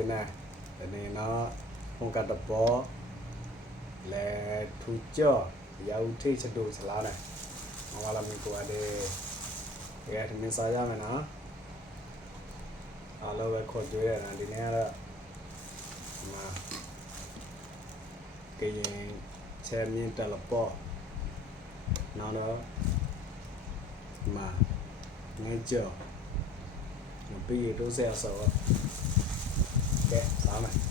လေးနဲ့ဒီနော်ဟိုကတဘောလဲထူကြောရောက်ထိချတူစလားနဲ့ဟောလာမီကိုအဒေဒီကနေ့စားရမယ်နော်အားလုံးပဲခေါ်ကြွေးရတာဒီနေ့ကတော့မှာကရင်ချဲမြင့်တယ်လို့ပေါ့နောက်တော့မှာငဲကြောပြီးရတော့ဆက်ဆောကဲစားမယ်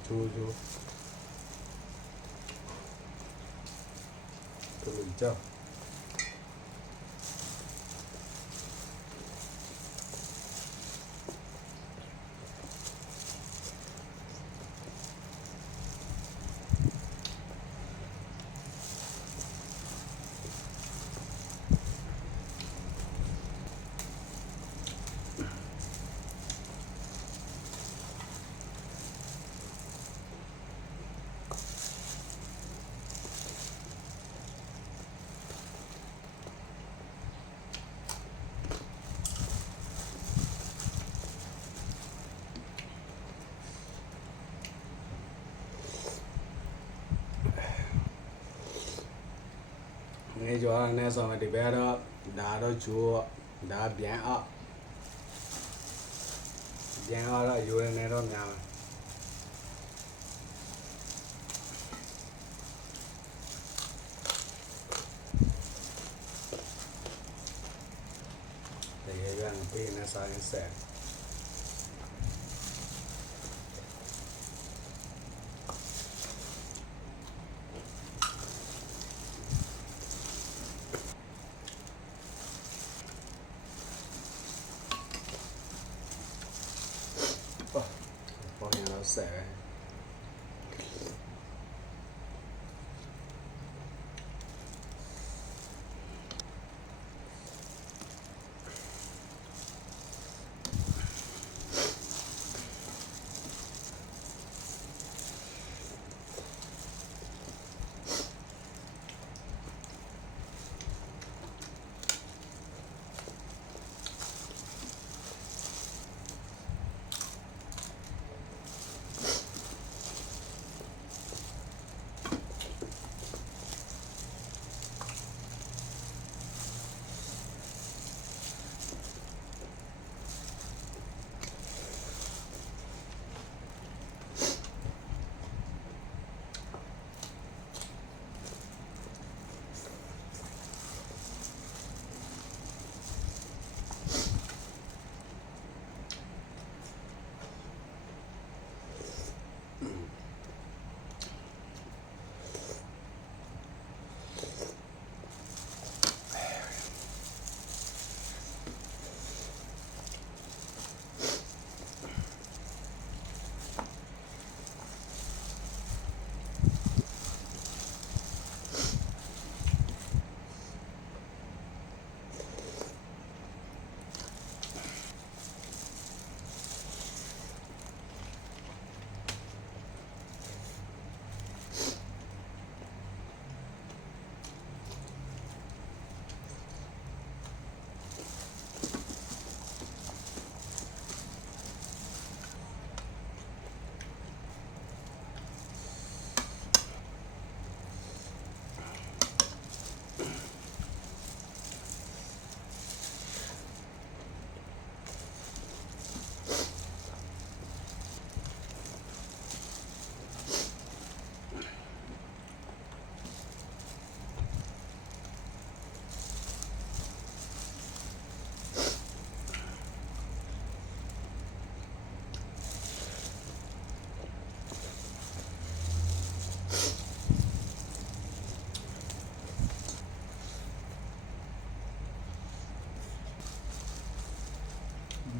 조져 그거 있죠? nghe cho nghe xong thì bé đó đá đó chúa đá biển đó vui này đó nhà thì cái ăn tí nó sao nó sẽ sẽ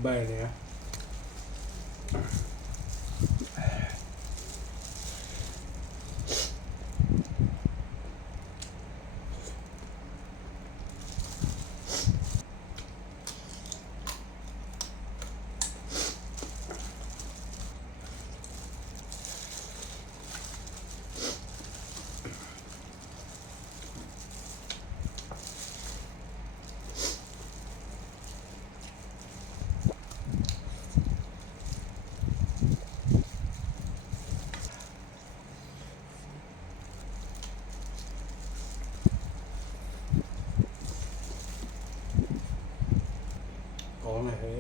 bè nè có này